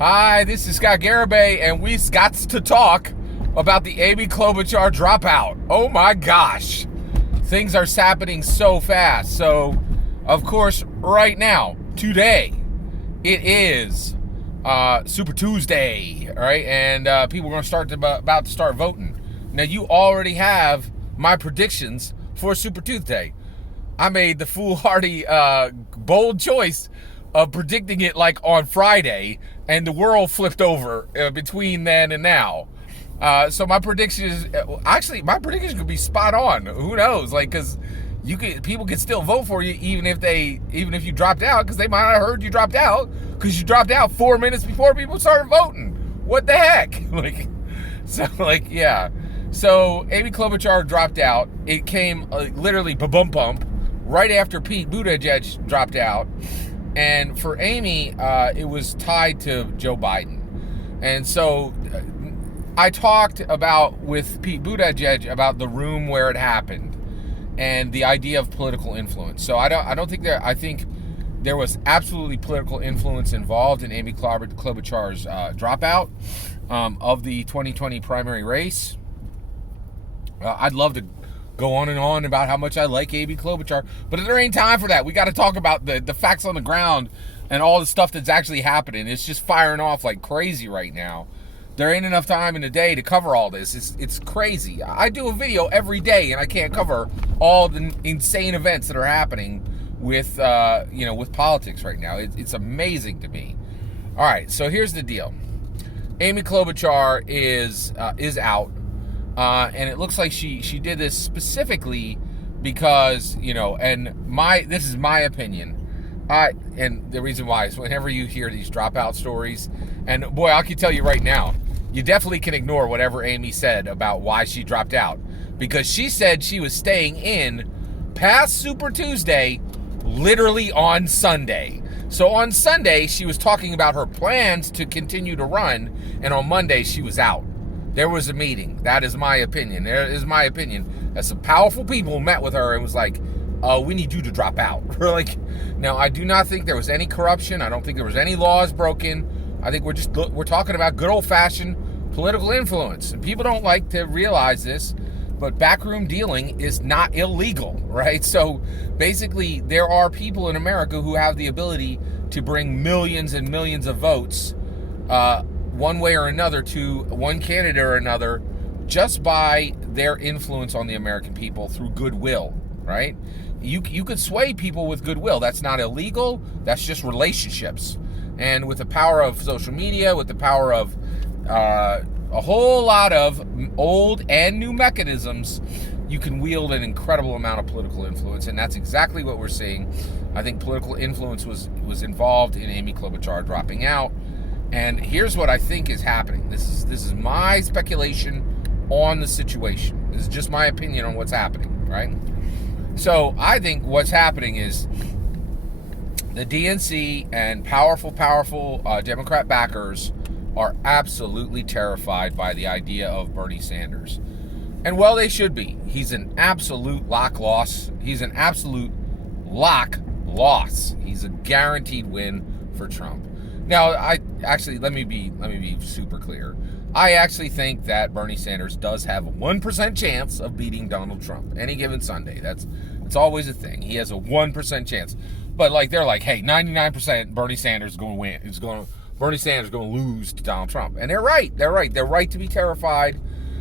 Hi, this is Scott Garibay, and we got to talk about the Amy Klobuchar dropout. Oh my gosh. Things are happening so fast. So, of course, right now, today, it is Super Tuesday, right? And people are going to about to start voting. Now, you already have my predictions for Super Tuesday. I made the foolhardy, bold choice of predicting it like on Friday, and the world flipped over between then and now. So my prediction is actually my prediction could be spot on. Who knows? Like, because people can still vote for you even if you dropped out, because they might not have heard you dropped out because you dropped out 4 minutes before people started voting. What the heck? So Amy Klobuchar dropped out. It came literally bump right after Pete Buttigieg dropped out. And for Amy, it was tied to Joe Biden. And so I talked with Pete Buttigieg about the room where it happened and the idea of political influence. So I think there was absolutely political influence involved in Amy Klobuchar's dropout of the 2020 primary race. I'd love to go on and on about how much I like Amy Klobuchar, but there ain't time for that. We got to talk about the facts on the ground and all the stuff that's actually happening. It's just firing off like crazy right now. There ain't enough time in the day to cover all this. It's crazy. I do a video every day, and I can't cover all the insane events that are happening with politics right now. It's amazing to me. All right, so here's the deal. Amy Klobuchar is out. And it looks like she did this specifically because, this is my opinion. And the reason why is whenever you hear these dropout stories, and boy, I can tell you right now, you definitely can ignore whatever Amy said about why she dropped out, because she said she was staying in past Super Tuesday literally on Sunday. So on Sunday, she was talking about her plans to continue to run, and on Monday, she was out. There was a meeting. That is my opinion. There is my opinion. That some powerful people met with her and was like, we need you to drop out. Now, I do not think there was any corruption. I don't think there was any laws broken. I think we're talking about good old-fashioned political influence. And people don't like to realize this, but backroom dealing is not illegal, right? So basically, there are people in America who have the ability to bring millions and millions of votes one way or another to one candidate or another just by their influence on the American people through goodwill, right? You could sway people with goodwill. That's not illegal. That's just relationships. And with the power of social media, with the power of a whole lot of old and new mechanisms, you can wield an incredible amount of political influence. And that's exactly what we're seeing. I think political influence was involved in Amy Klobuchar dropping out. And here's what I think is happening. This is my speculation on the situation. This is just my opinion on what's happening, right? So I think what's happening is the DNC and powerful Democrat backers are absolutely terrified by the idea of Bernie Sanders. And well, they should be. He's an absolute loss. He's an absolute loss. He's a guaranteed win for Trump. Now, let me be super clear. I actually think that Bernie Sanders does have a 1% chance of beating Donald Trump any given Sunday. It's always a thing. He has a 1% chance. But they're like, hey, 99% Bernie Sanders is going to win. Bernie Sanders is going to lose to Donald Trump. And they're right. They're right to be terrified.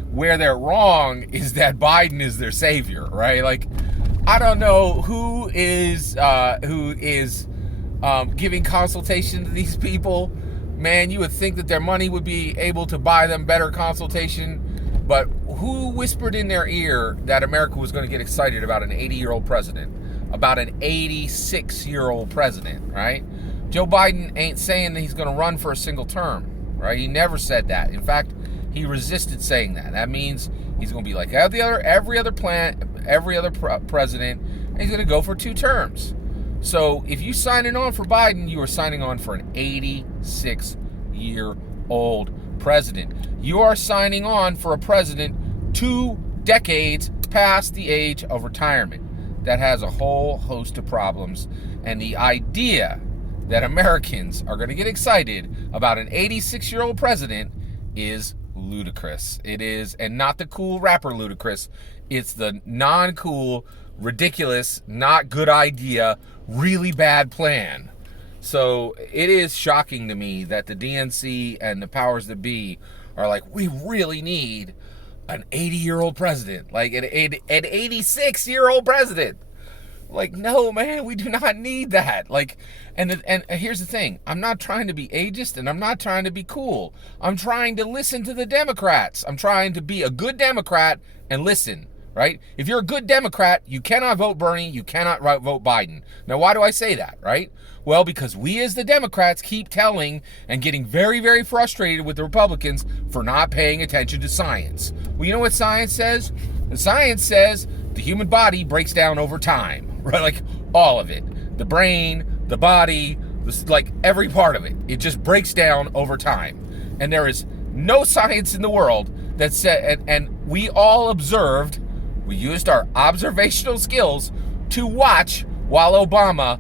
Where they're wrong is that Biden is their savior, right? I don't know who is giving consultation to these people. Man, you would think that their money would be able to buy them better consultation, but who whispered in their ear that America was going to get excited about an 80-year-old president, about an 86-year-old president, right? Joe Biden ain't saying that he's going to run for a single term, right? He never said that. In fact, he resisted saying that. That means he's going to be like every other president, and he's going to go for 2 terms. So if you signing on for Biden, you are signing on for an 86-year-old president. You are signing on for a president 2 decades past the age of retirement that has a whole host of problems. And the idea that Americans are going to get excited about an 86-year-old president is ludicrous. It is, and not the cool rapper Ludacris. It's the non-cool, ridiculous, not good idea, really bad plan. So it is shocking to me that the DNC and the powers that be are like, we really need an 80-year-old president, like an 86-year-old president. Like, no, man, we do not need that. Like, and here's the thing. I'm not trying to be ageist, and I'm not trying to be cool. I'm trying to listen to the Democrats. I'm trying to be a good Democrat and listen, right? If you're a good Democrat, you cannot vote Bernie. You cannot vote Biden. Now, why do I say that, right? Well, because we as the Democrats keep telling and getting very, very frustrated with the Republicans for not paying attention to science. Well, you know what science says? The science says the human body breaks down over time, right? Like all of it. The brain, the body, like every part of it. It just breaks down over time. And there is no science in the world that said, and we all observed, we used our observational skills to watch while Obama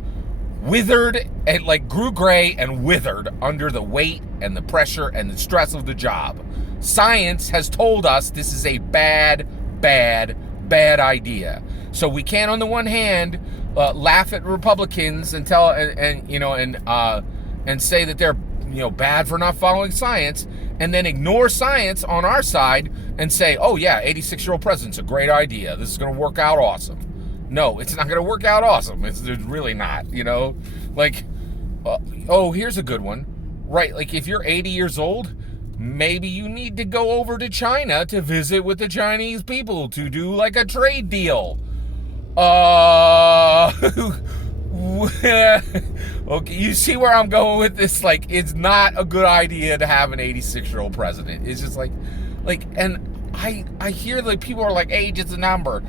withered and like grew gray and withered under the weight and the pressure and the stress of the job. Science has told us this is a bad idea. So we can't, on the one hand, laugh at Republicans and tell and say that they're bad for not following science, and then ignore science on our side and say, oh yeah, 86-year-old president's a great idea. This is going to work out awesome. No, it's not going to work out awesome. It's really not, Like, here's a good one. Right, like if you're 80 years old, maybe you need to go over to China to visit with the Chinese people to do like a trade deal. Okay, you see where I'm going with this? Like, it's not a good idea to have an 86-year-old president. It's just like, and I hear that people are like, age is a number.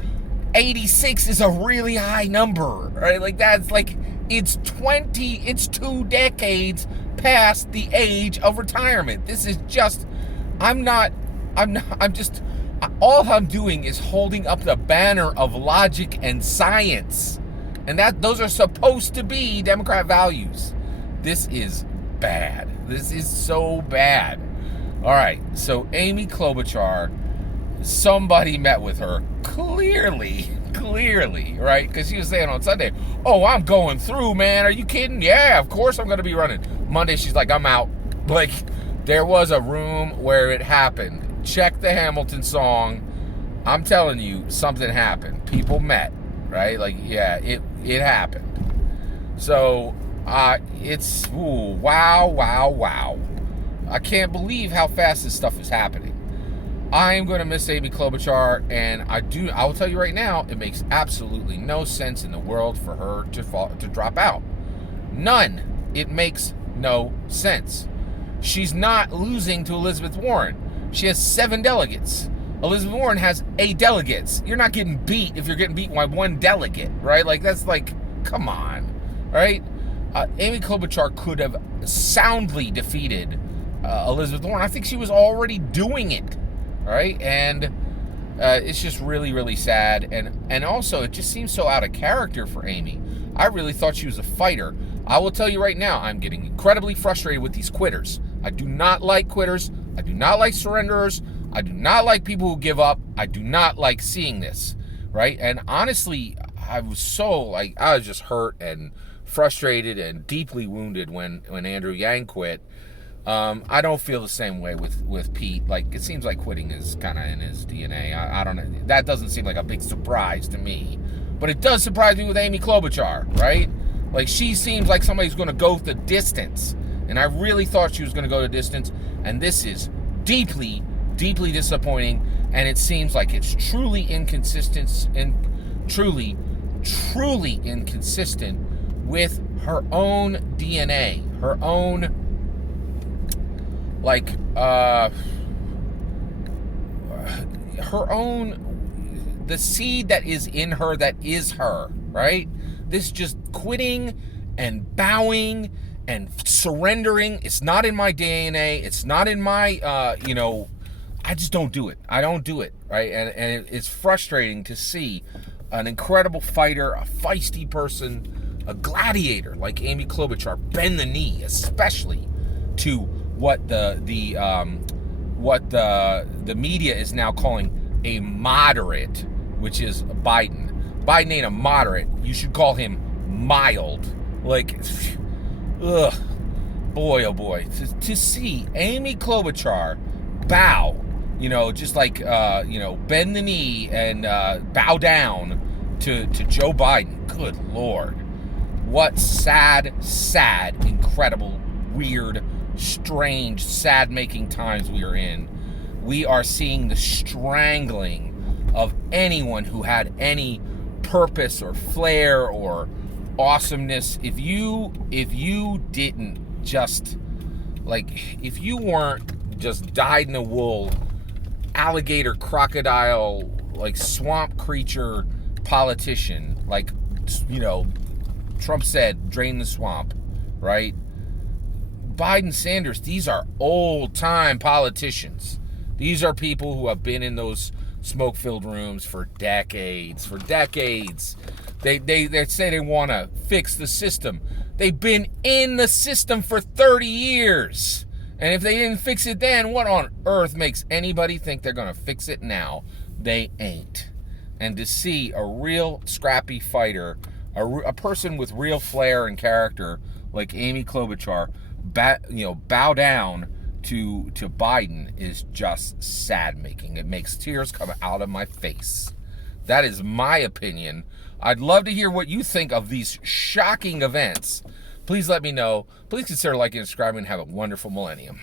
86 is a really high number, right? Like that's like, it's 2 decades past the age of retirement. This is just, all I'm doing is holding up the banner of logic and science. And those are supposed to be Democrat values. This is bad. This is so bad. All right, so Amy Klobuchar, somebody met with her, clearly, right? Because she was saying on Sunday, oh, I'm going through, man. Are you kidding? Yeah, of course I'm going to be running. Monday, she's like, I'm out. Like, there was a room where it happened. Check the Hamilton song. I'm telling you, something happened. People met, right? Like, yeah, it happened. So, it's, wow. I can't believe how fast this stuff is happening. I am going to miss Amy Klobuchar, and I will tell you right now, it makes absolutely no sense in the world for her to drop out. None. It makes no sense. She's not losing to Elizabeth Warren. She has 7 delegates. Elizabeth Warren has 8 delegates. You're not getting beat if you're getting beat by 1 delegate, right? Like, that's like, come on, right? Amy Klobuchar could have soundly defeated Elizabeth Warren. I think she was already doing it. All right, and it's just really, really sad, and also it just seems so out of character for Amy. I really thought she was a fighter. I will tell you right now, I'm getting incredibly frustrated with these quitters. I do not like quitters. I do not like surrenderers. I do not like people who give up. I do not like seeing this, right? And honestly, I was just hurt and frustrated and deeply wounded when Andrew Yang quit. I don't feel the same way with Pete. Like, it seems like quitting is kind of in his DNA. I don't know. That doesn't seem like a big surprise to me. But it does surprise me with Amy Klobuchar, right? Like, she seems like somebody's going to go the distance. And I really thought she was going to go the distance. And this is deeply, deeply disappointing. And it seems like it's truly inconsistent and truly inconsistent with her own DNA, her own, like, the seed that is in her, that is her, right? This just quitting and bowing and surrendering, it's not in my DNA, it's not in my, I just don't do it. I don't do it, right? And it's frustrating to see an incredible fighter, a feisty person, a gladiator like Amy Klobuchar bend the knee, especially to what the media is now calling a moderate, which is Biden. Biden ain't a moderate. You should call him mild. Like, ugh, boy, oh boy, to see Amy Klobuchar bow, just like, bend the knee and bow down to Joe Biden. Good Lord. What sad, incredible, weird, strange, sad-making times we are in. We are seeing the strangling of anyone who had any purpose or flair or awesomeness. If you didn't just, if you weren't just dyed-in-the-wool, alligator, crocodile, swamp creature politician, Trump said, drain the swamp, right? Biden, Sanders, these are old-time politicians. These are people who have been in those smoke-filled rooms for decades. They say they want to fix the system. They've been in the system for 30 years. And if they didn't fix it then, what on earth makes anybody think they're going to fix it now? They ain't. And to see a real scrappy fighter, a person with real flair and character like Amy Klobuchar, bow down to Biden is just sad-making. It makes tears come out of my face. That is my opinion. I'd love to hear what you think of these shocking events. Please let me know. Please consider liking and subscribing and have a wonderful millennium.